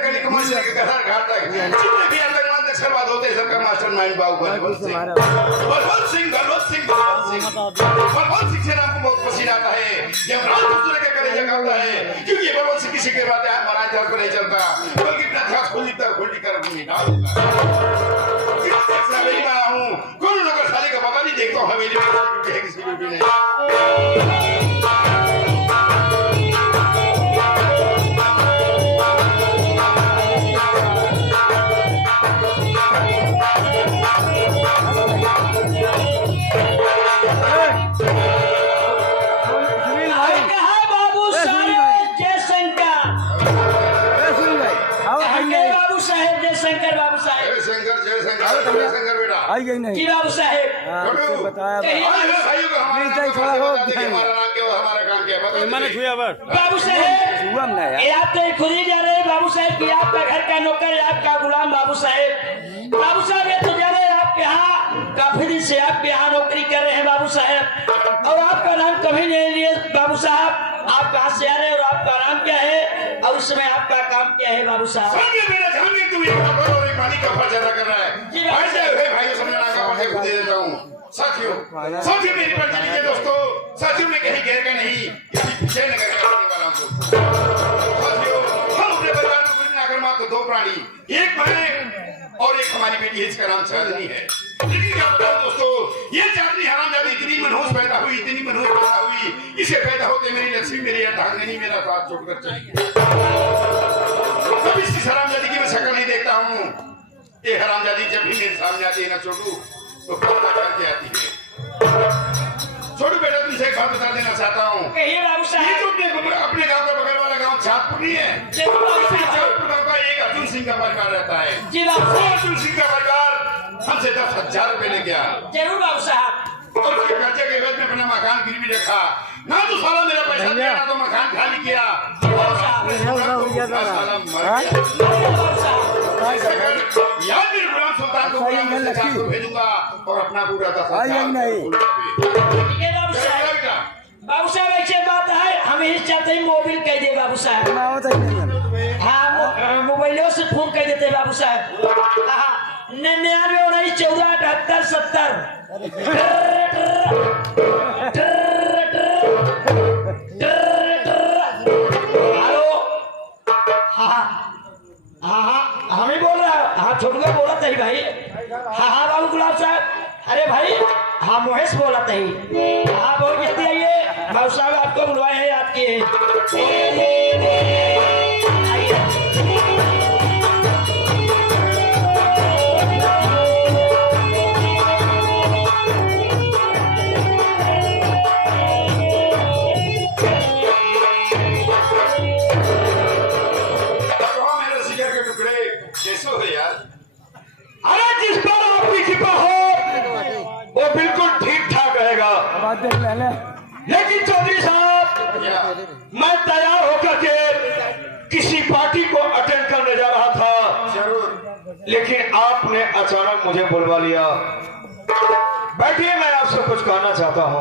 कली कुमार से लेकर घर घाट तक जितने भी आतंकवाद नक्सलवाद होते हैं सबका मास्टरमाइंड बाहुबली बलवंत सिंह से नाम को बहुत पसीना आता है। जब रात दूसरे के कलेजा काटता है क्योंकि बलवंत सिंह किसी के बात हमारा इतिहास को नहीं चलता बल्कि अपना इतिहास खोली कर अपनी डाल देता है। हवेली में आया हूँ गुरु नगर साली का पता नहीं देखता हूँ हवेली में किसी भी नहीं। आई गई नहीं बाबू साहेब बताया बाबू साहेब ये आप तो खुद ही जा रहे हैं बाबू साहेब कि आपका घर का नौकर आपका गुलाम बाबू साहेब ये तो जा रहे हैं आपके यहाँ काफी दिन से आपके यहाँ नौकरी कर रहे हैं बाबू साहेब और आपका नाम कभी नहीं लिए बाबू साहब। आप कहाँ से आ रहे हैं और आपका नाम क्या है और इस समय आपका काम क्या है बाबू साहब? साथियों मेरी पंचायत के दोस्तों साथियों में कहीं गैर का नहीं पीछे नगर का रहने वाला हूँ। साथियों हम अपने परिवार में कुल मिलाकर मात्र दो प्राणी एक बहन और एक हमारी बेटी है इसका नाम चांदनी है। लेकिन क्या बताऊं दोस्तों ये चांदनी हरामजादी इतनी मनहूस पैदा हुई इसे पैदा होते मेरी लक्ष्मी मेरी अर्धांगिनी मेरा साथ छोड़कर चली गई। कभी इस हरामजादी की मैं शक्ल नहीं देखता हूँ। ये हरामजादी जब भी मेरे सामने आती है ना छोटू तो पता करके आती है। छोटू बेटा तुमसे एक बात बता देना चाहता हूँ कहिए बाबू साहब। ये तो अपने गांव का बगल वाला गांव छातपुर नहीं है। छातपुर गांव का एक अर्जुन सिंह का परिवार रहता है। अर्जुन सिंह का परिवार हमसे 10,000 रुपए ले गया। जरूर बाबू साहब। और उसके कर्जे के एवज में अपना मकान गिरवी रखा ना तो साला मेरा पैसा दिया ना तो मकान खाली किया। याद मेरे गुलाम सुल्तान को भेजूंगा और अपना पूरा बाबू साहब ऐसी बात है हम यही चाहते हैं मोबाइल कह दे बाबू साहब। हाँ मोबाइलों से फोन कह देते बाबू साहब 99 हेलो हाँ हम ही बोल रहा हाँ छोटू बोला था भाई। हाँ बाबू गुलाब साहब अरे भाई हाँ महेश बोला था हाँ बहुत जल्दी आइए बाबू साहब आपको बुलवाए हैं याद किए। लेकिन चौधरी साहब मैं तैयार होकर के किसी पार्टी को अटेंड करने जा रहा था लेकिन आपने अचानक मुझे बुलवा लिया। बैठिए मैं आपसे कुछ कहना चाहता हूँ।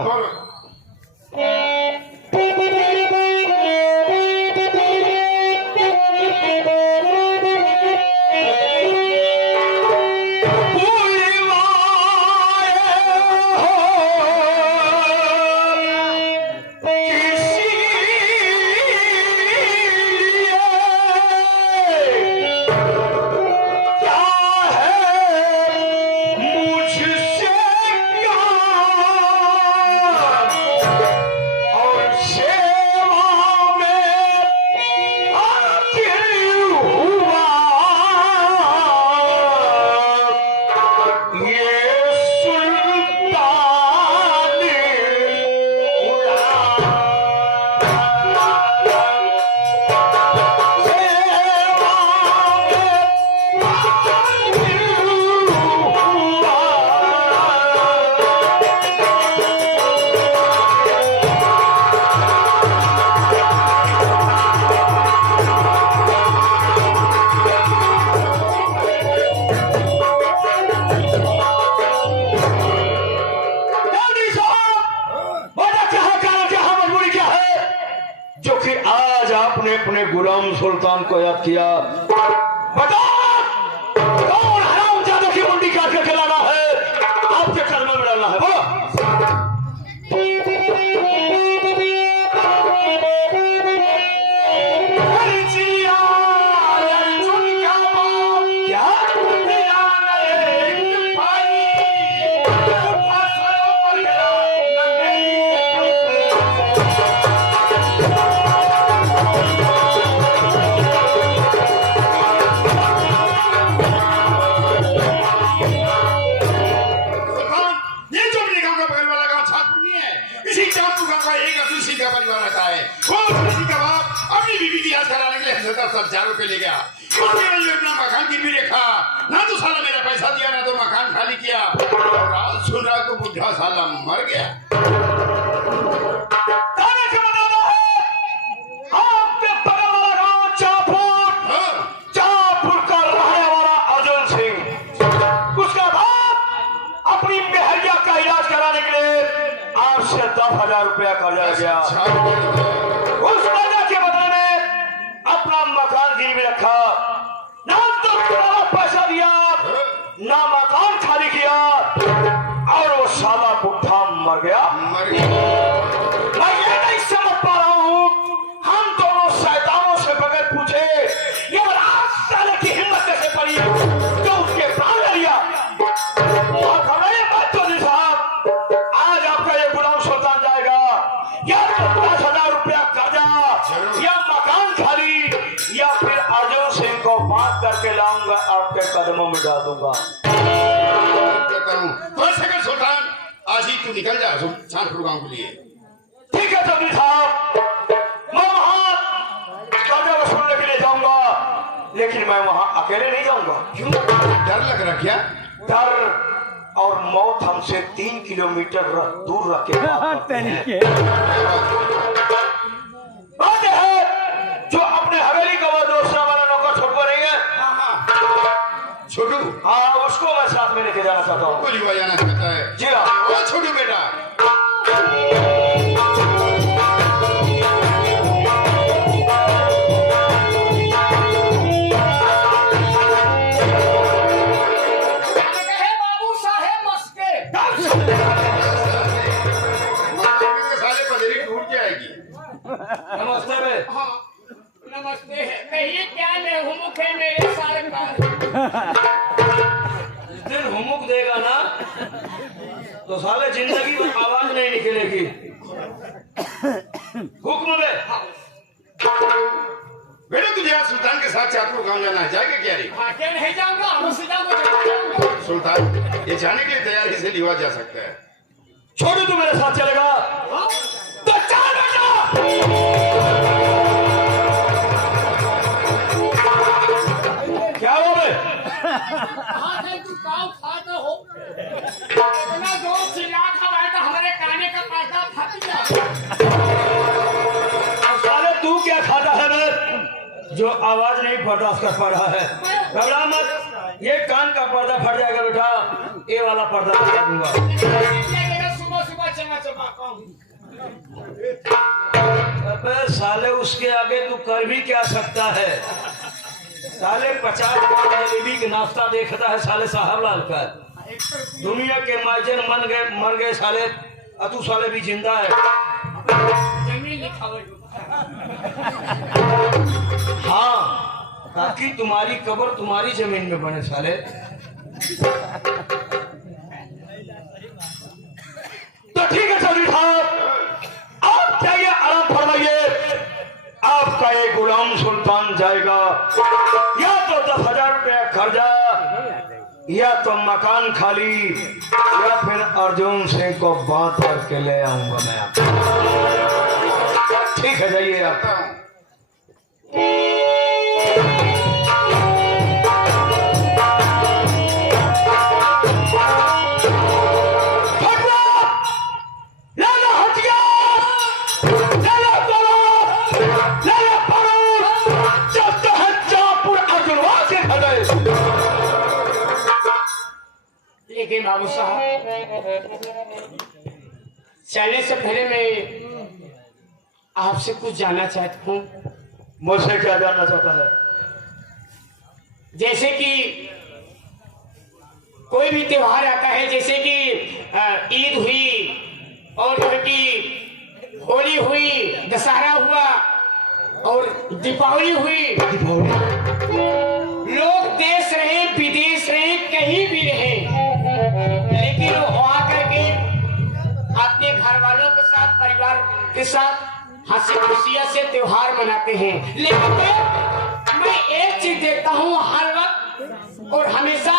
गुलाम सुल्तान को याद किया। बता कौन हरामजादों की मुंडी काट के खिलाना है, आपके कदमों में डालना है, बोलो। हजारों पे ले गया, अपना मकान गिरवी रखा, ना तो साला मेरा पैसा दिया, ना तो मकान खाली किया, और आज सुन रहा तो बुढ़ा साला मर गया। ताने से बताना है, आपके बगल वाला गांव चापुर का रहने वाला अर्जुन सिंह, उसका बाप अपनी मेहरिया का इलाज कराने के लिए आपसे 10,000 रुपया कर्जा गया। उस कर्जा के बदले में अपना मकान गिरवी रखा, ना तो पूरा पैसा दिया, ना मकान खाली किया, और वो साला बुढ़ा मर गया। मैं ये नहीं समझ पा रहा हूँ, हम दोनों शैतानों से बगैर पूछे ये रात साले की हिम्मत कैसे पड़ी जो उसके प्राण ले लिया। और घबराइए मत चौधरी साहब, आज आपका ये गुलाम सुल्तान जाएगा, या तो 10,000 रुपया कर्जा, या मकान खाली, या फिर अर्जुन सिंह को बात करके लाऊंगा, आपके कदमों में डाल दूंगा। सुल्तान आज ही तू निकल जा चांदपुर गांव के लिए। ठीक है चौधरी साहब, मैं वहां कर्जा वसूलने के लिए जाऊंगा, लेकिन मैं वहां अकेले नहीं जाऊंगा। क्यों, डर लग रहा क्या? डर और मौत हमसे 3 किलोमीटर दूर रखे बात है। जो अपने हवेली का वो दूसरा वाला नौकर छोटू नहीं है, छोटू, हाँ उसको मैं साथ में लेके जाना चाहता हूँ। गोली जाना चाहता है? जी हाँ। वो छोटू बेटा, बाबू साहेब मस्के साले बजरी टूट जाएगी। नमस्ते बे। हाँ नमस्ते, कहिए क्या हुमुक है मेरे सारे पास। जिस दिन हुमुक देगा ना तो साले जिंदगी में आवाज नहीं निकलेगी। हुक्म दे। बेटा तुझे आज सुल्तान के साथ चांदपुर गांव जाना है, जाएगा क्या रे? हाँ क्या नहीं जाऊंगा, हम सीधा जाऊंगा। सुल्तान ये जाने के लिए तैयारी से लिवा जा सकता है। छोड़ो तू मेरे साथ चलेगा तो चल बेटा। क्या हुआ बे? हाँ तू काव खाता हो, इतना जोर चिल्ला खा तो हमारे काने का पर्दा फट गया। साले तू क्या खाता है बे, जो आवाज नहीं बर्दाश्त कर पा रहा है? घबरा मत, ये कान का पर्दा फट जाएगा बेटा, ये वाला पर्दा लगा दूंगा। सुबह सुबह चमा चमा अबे साले उसके आगे तू कर भी क्या सकता है? साले 50 पाउंड जलेबी के नाश्ता देखता है साले साहब लाल का। दुनिया के माजन मर गए साले, तू साले भी जिंदा है। जमीन लिखावे हाँ, ताकि तुम्हारी कब्र तुम्हारी जमीन में बने साले। तो ठीक है चौधरी साहब, आप जाइए, आराम फरमाइए। आपका ये गुलाम सुल्तान जाएगा, या तो 10,000 रुपया कर्जा, या तो मकान खाली, या फिर अर्जुन सिंह को बात करके ले आऊंगा मैं आपको। ठीक है जाइए आप। लेकिन बाबू साहब चलने से पहले मैं आपसे कुछ जानना चाहता हूँ। मुझसे क्या जानना चाहता है? जैसे कि कोई भी त्योहार आता है, जैसे कि ईद हुई और जो है कि होली हुई, दशहरा हुआ और दीपावली हुई। लोग देश रहे विदेश रहे कहीं भी रहे, लेकिन वो आकर के अपने घर वालों के साथ परिवार के साथ हंसी खुशियां से त्योहार मनाते हैं। लेकिन मैं एक चीज देखता हूँ हर वक्त और हमेशा,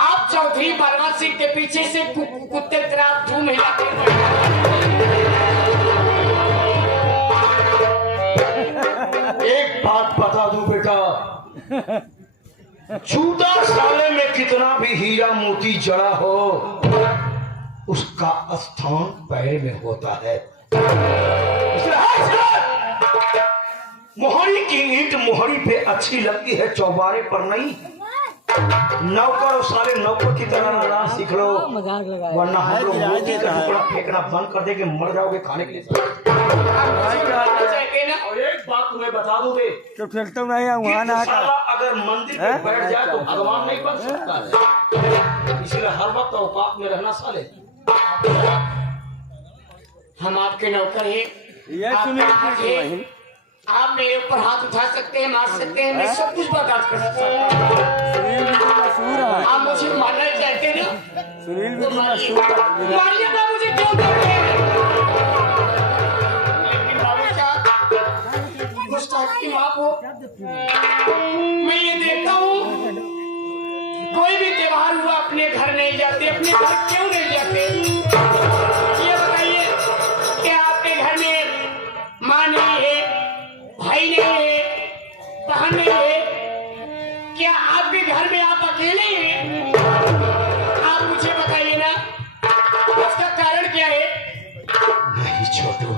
आप चौधरी बलवंत सिंह के पीछे से कुत्ते की तरह धूम हिलाते हैं। एक बात बता दूं बेटा, जूता साले में कितना भी हीरा मोती जड़ा हो, उसका स्थान पैर में होता है। मोहरी की ईंट मोहरी पे अच्छी लगती है, चौबारे पर नहीं। नौकर और सारे नौकर की तरह रहना सीख लो, वरना हम लोग रोटी का टुकड़ा फेंकना बंद कर देंगे, मर जाओगे खाने के लिए। और एक बात तुम्हें बता दूं तो फिर नहीं वहाँ ना अगर मंदिर पे बैठ जाए तो भगवान नहीं बन सकता है, इसलिए हर वक्त औकात में रहना साले। हम आपके नौकर हैं, आप मेरे ऊपर हाथ उठा सकते हैं, मार सकते हैं, मैं सब कुछ बर्दाश्त कर सकता हूँ। आप मुझे मारना चाहते हैं ना, तो मारिए ना, मुझे क्यों करते हैं? लेकिन बाबू साहब, गुस्ताख की माफ हो, मैं ये देखता हूँ कोई भी त्योहार हुआ अपने घर नहीं जाते। अपने घर क्यों नहीं जाते ये बताइए? क्या आपके घर में माँ नहीं है, भाई नहीं है, बहन नहीं है? क्या आपके घर में आप अकेले हैं? आप मुझे बताइए ना, उसका कारण क्या है? नहीं छोटू,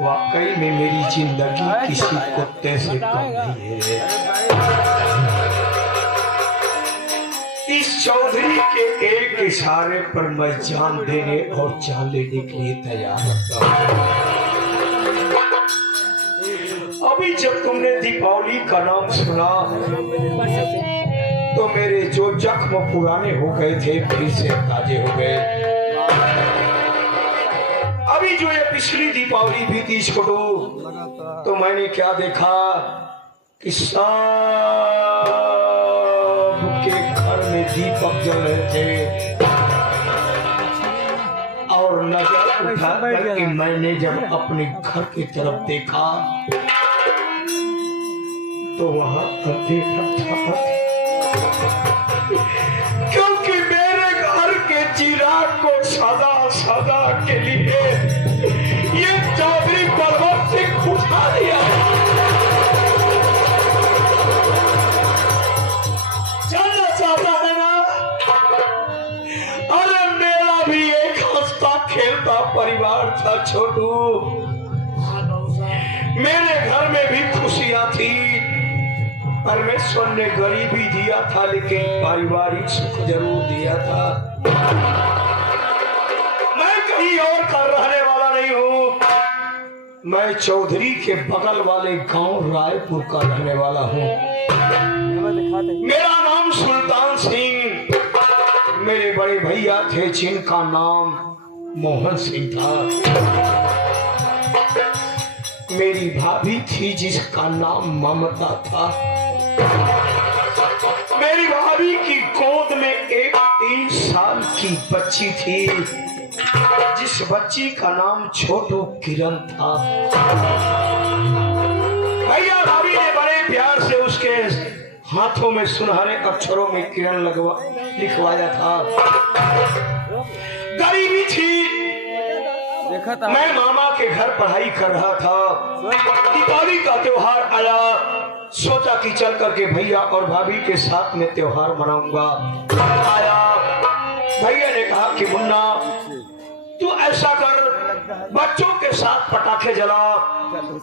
वाकई में मेरी जिंदगी किसी कुत्ते से कम नहीं है। इस चौधरी के एक इशारे पर मैं जान देने और जान लेने के लिए तैयार होता हूँ। अभी जब तुमने दीपावली का नाम सुना तो मेरे जो जख्म पुराने हो गए थे फिर से ताजे हो गए। अभी जो ये पिछली दीपावली बीती छोटू, तो मैंने क्या देखा कि सब के घर में दीपक जल रहे थे, और नजर उठा करके मैंने जब अपने घर की तरफ देखा तो वहां अंधेरा था, क्योंकि मेरे घर के चिराग को सदा सदा के लिए ये चौधरी बलवंत सिंह बुझा दिया। जानना चाहता है ना? अरे मेरा भी एक हंसता खेलता परिवार था छोटू, मेरे घर में भी खुशियां थी। परमेश्वर ने गरीबी दिया था लेकिन पारिवारिक सुख जरूर दिया था। मैं कहीं और का रहने वाला नहीं हूँ, मैं चौधरी के बगल वाले गांव रायपुर का रहने वाला हूँ। मेरा नाम सुल्तान सिंह, मेरे बड़े भैया थे जिनका नाम मोहन सिंह था, मेरी भाभी थी जिसका नाम ममता था। मेरी भाभी की गोद में एक 3 साल की बच्ची थी जिस बच्ची का नाम छोटू किरण था। भैया भाभी ने बड़े प्यार से उसके हाथों में सुनहरे अक्षरों में किरण लिखवाया था। गरीबी थी, मैं मामा के घर पढ़ाई कर रहा था। दीपावली का त्योहार आया, सोचा कि चल करके भैया और भाभी के साथ में त्योहार मनाऊंगा। आया, भैया ने कहा कि मुन्ना तू ऐसा कर, बच्चों के साथ पटाखे जला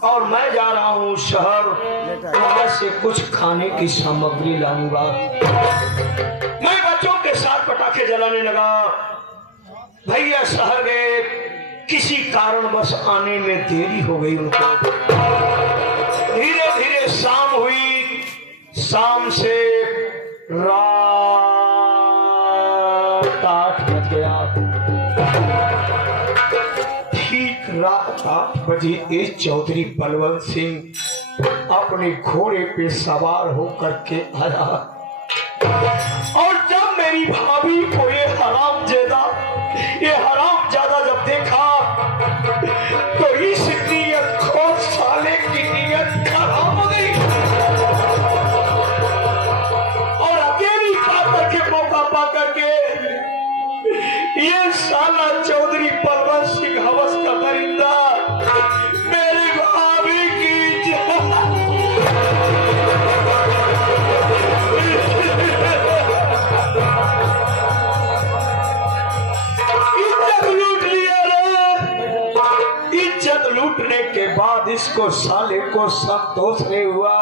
और मैं जा रहा हूँ शहर, वहां से कुछ खाने की सामग्री लाऊंगा। मैं बच्चों के साथ पटाखे जलाने लगा। भैया शहर गए, किसी कारणवश आने में देरी हो गई उनको। धीरे धीरे शाम हुई, शाम से रात 8 बज गया। ठीक रात 8 बजे इस चौधरी बलवंत सिंह अपने घोड़े पे सवार होकर के आया और जब मेरी भाभी को ये हरामजादा जब देखा तो इस नीयत खोर साले की नीयत खराब हो गई और अकेली पाकर के मौका पाकर के ये साला चौधरी बलवंत सिंह हवस का दरिंदा मेरी भाभी की लूटने के बाद इसको साले को संतोष नहीं हुआ।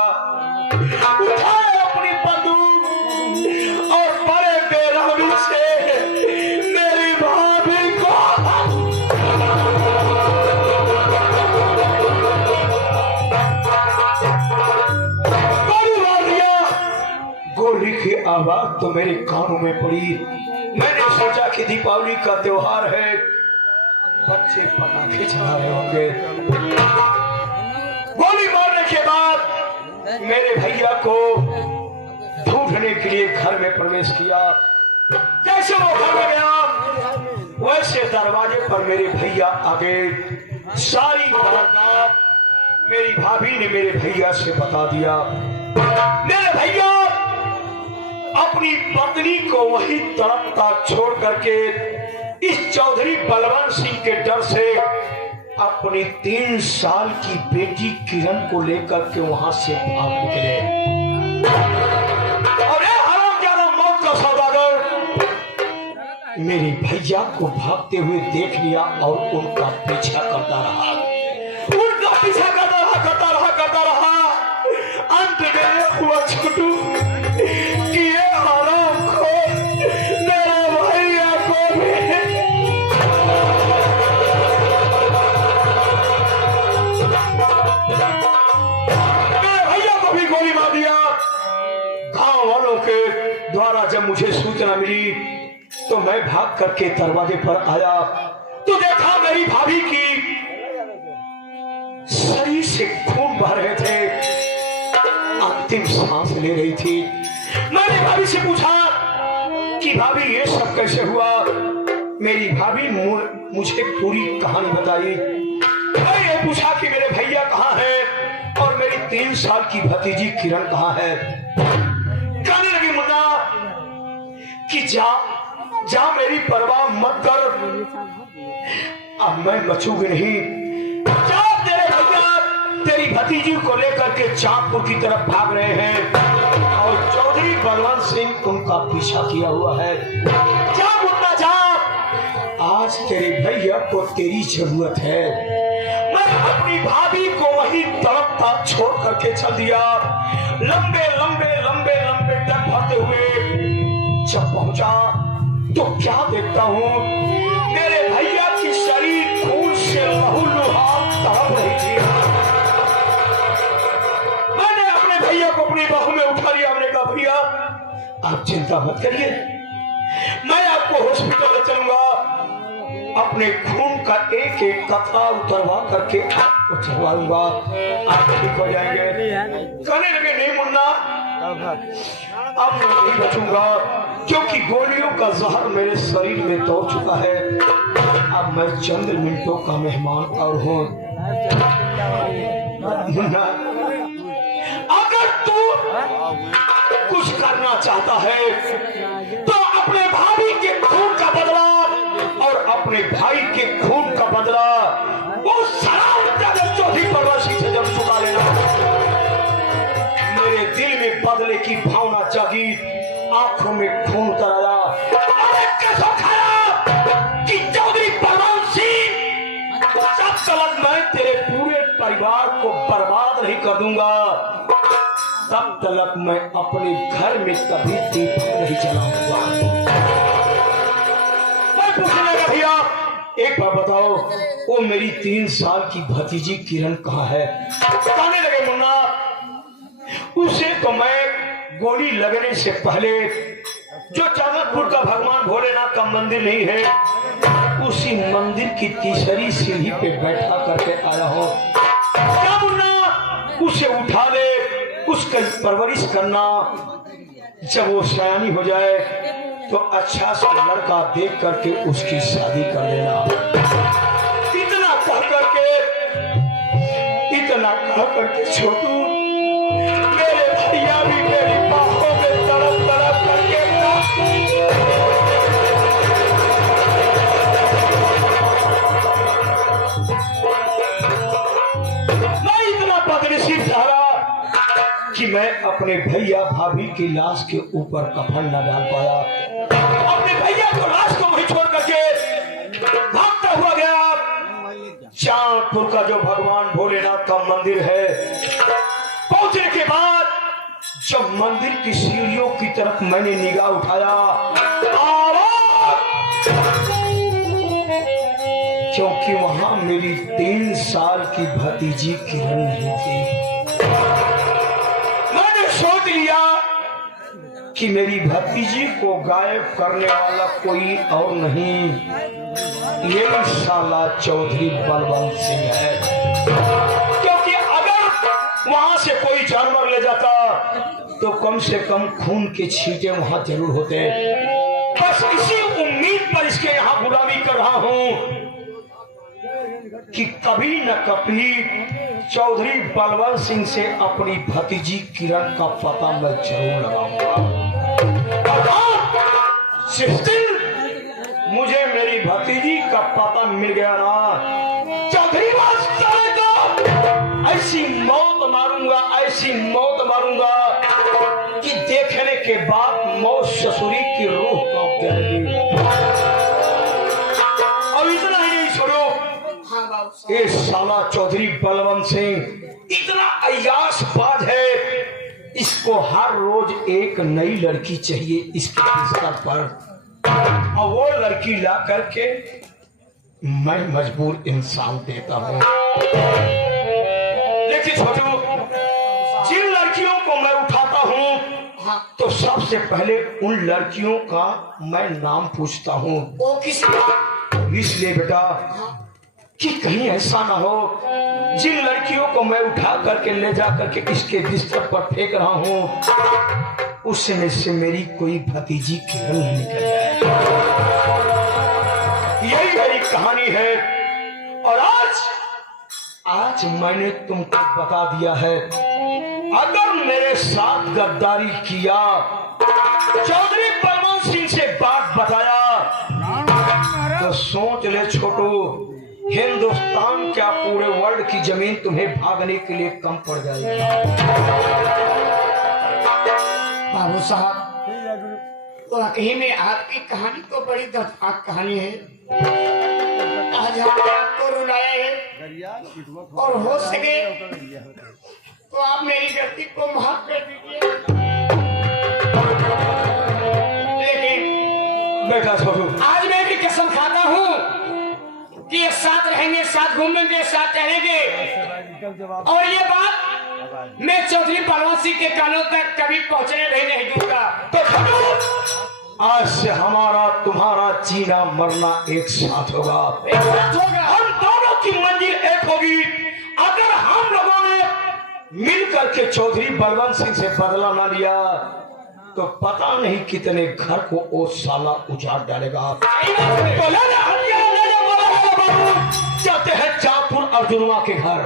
उठाए अपनी बंदूक और बड़े बेरहमी से मेरी भाभी को गोली मार दिया। गोली की आवाज तो मेरे कानों में पड़ी। मैंने सोचा कि दीपावली का त्योहार है, बच्चे पटाखे चला रहे होंगे। गोली मारने के बाद मेरे भैया को ढूंढने के लिए घर में प्रवेश किया। जैसे वो घर में गया वैसे दरवाजे पर मेरे भैया आ गए। सारी वारदात मेरी भाभी ने मेरे भैया से बता दिया। मेरे भैया अपनी पत्नी को वही तड़पता छोड़ करके इस चौधरी बलवंत सिंह के डर से अपनी 3 साल की बेटी किरण को लेकर के वहां से भाग निकले। और ये हरामजादा मौत का सौदागर मेरे भैया को भागते हुए देख लिया और उनका पीछा करता रहा। अंत में हुआ छोटू कि ये हरामखोर मेरे भैया को भी गोली मार दिया। गांव वालों के द्वारा जब मुझे सूचना मिली तो मैं भाग करके दरवाजे पर आया तो देखा मेरी भाभी की शरीर से खून बह रहे थे, अंतिम सांस ले रही थी। मैंने भाभी से पूछा कि भाभी ये सब कैसे हुआ। मेरी भाभी मुझे पूरी कहानी बताई। मैंने पूछा कि मेरे भैया कहाँ है और मेरी 3 साल की भतीजी किरण कहाँ है। कहने लगी मुन्ना कि जा मेरी परवाह मत कर, अब मैं बचूंगी नहीं। जा, तेरे भैया तेरी भतीजी को लेकर के चांदपुर की तरफ भाग रहे हैं और चौधरी बलवंत सिंह उनका पीछा किया हुआ है। जा मुन्ना जा, आज तेरे भैया को तेरी जरूरत है। मैं अपनी भाभी को वही तड़पता छोड़ करके चल दिया। लंबे लंबे लंबे लंबे टन भरते हुए जब पहुंचा तो क्या देखता हूँ, मेरे भैया की शरीर खून से लहूलुहान तड़प रही थी। मैंने अपने भैया को अपनी बाहों में उठा लिया। हमने कहा भैया आप चिंता मत करिए, मैं आपको हॉस्पिटल ले चलूंगा, अपने खून का एक एक कतरा उतरवा करके आपको चलवाऊंगा, आप ठीक हो जाएंगे। कहने लगे नहीं मुन्ना, अब मैं नहीं बचूंगा क्योंकि गोलियों का जहर मेरे शरीर में दौड़ चुका है। अब मैं चंद मिनटों का मेहमान और हूँ। मुन्ना अगर तू कुछ करना चाहता है तो अपने भाभी के खून का बदला और अपने भाई के खून का बदला उस चौधरी बलवंत सिंह से जब चुका लेना। मेरे दिल में बदले की भावना जागी, आंखों में खून उतर आया। कि चौधरी बलवंत सिंह जब तक मैं तेरे पूरे परिवार को बर्बाद नहीं कर दूंगा तब तक मैं अपने घर में कभी दीप नहीं जलाऊंगा। मैं पूछने लगा भैया एक बात बताओ, वो मेरी 3 साल की भतीजी किरण कहाँ है? कहने लगे मुन्ना, उसे तो मैं गोली लगने से पहले जो चांदपुर का भगवान भोलेनाथ का मंदिर नहीं है, उसी मंदिर की तीसरी सीढ़ी पे बैठा करके आया हूँ। क्या मुन्ना, उसे उठा ले, उसकी परवरिश करना, जब वो सयानी हो जाए तो अच्छा सा लड़का देख करके उसकी शादी कर देना। इतना कह करके छोटू, मेरे भैया भी मेरी बाहों में तड़प तड़प करके मैं इतना बदनसीब ठहरा कि मैं अपने भैया भाभी की लाश के ऊपर कफन न डाल पाया। अपने भैया को लाश को वहीं छोड़ करके भागता हुआ गया। चांदपुर का जो भगवान भोलेनाथ का मंदिर है, पहुंचने के बाद जब मंदिर की सीढ़ियों की तरफ मैंने निगाह उठाया, क्योंकि वहां मेरी 3 साल की भतीजी किरण नहीं थी। मैंने सोच लिया कि मेरी भतीजी को गायब करने वाला कोई और नहीं, ये साला चौधरी बलवंत सिंह है। क्योंकि अगर वहां से कोई जानवर ले जाता तो कम से कम खून के छींटे वहां जरूर होते। बस इसी उम्मीद पर इसके यहाँ गुलामी कर रहा हूं कि कभी न कभी चौधरी बलवंत सिंह से अपनी भतीजी किरण का पता मैं जरूर लगाऊंगा। मुझे मेरी भतीजी का पता मिल गया ना, चौधरी को ऐसी मौत मारूंगा कि देखने के बाद मौत ससुरी की रूह कांप जाएगी। और इतना ही नहीं छोड़ो, ये साला चौधरी बलवंत सिंह इतना अय्याशबाज है, इसको हर रोज एक नई लड़की चाहिए इसके बिस्तर पर, और वो लड़की ला करके मैं मजबूर इंसान देता हूँ। लेकिन छोटू, जिन लड़कियों को मैं उठाता हूँ तो सबसे पहले उन लड़कियों का मैं नाम पूछता हूँ। वो किस इसलिए बेटा कि कहीं ऐसा ना हो जिन लड़कियों को मैं उठा करके ले जा करके इसके बिस्तर पर फेंक रहा हूँ उसमें से मेरी कोई भतीजी किरण नहीं निकल जाए। यही मेरी कहानी है और आज मैंने तुमको बता दिया है। अगर मेरे साथ गद्दारी किया, चौधरी बलवंत सिंह से बात बताया, तो सोच ले छोटू, हिंदुस्तान क्या पूरे वर्ल्ड की जमीन तुम्हें भागने के लिए कम पड़ जाएगी। बाबू साहब, वाकई में आपकी कहानी तो बड़ी दर्दनाक कहानी है। आज हमने आपको रुलाया है और हो सके तो आप मेरी गलती को माफ कर दीजिए। लेकिन बेटा छोटू, आज मैं भी कसम खाता हूँ कि ये साथ रहेंगे, साथ घूमेंगे, साथ टहलेंगे, और ये बात मैं चौधरी बलवंत सिंह के कानों तक कभी पहुंचने भी नहीं दूंगा। तो आज से हमारा तुम्हारा जीना मरना एक साथ होगा। एक साथ होगा। हम दोनों की मंजिल एक होगी। अगर हम लोगों ने मिल करके चौधरी बलवंत सिंह से बदला ना लिया तो पता नहीं कितने घर को वो साला उजाड़ डालेगा। तो जाते हैं चांदपुर अर्जुनवा के घर।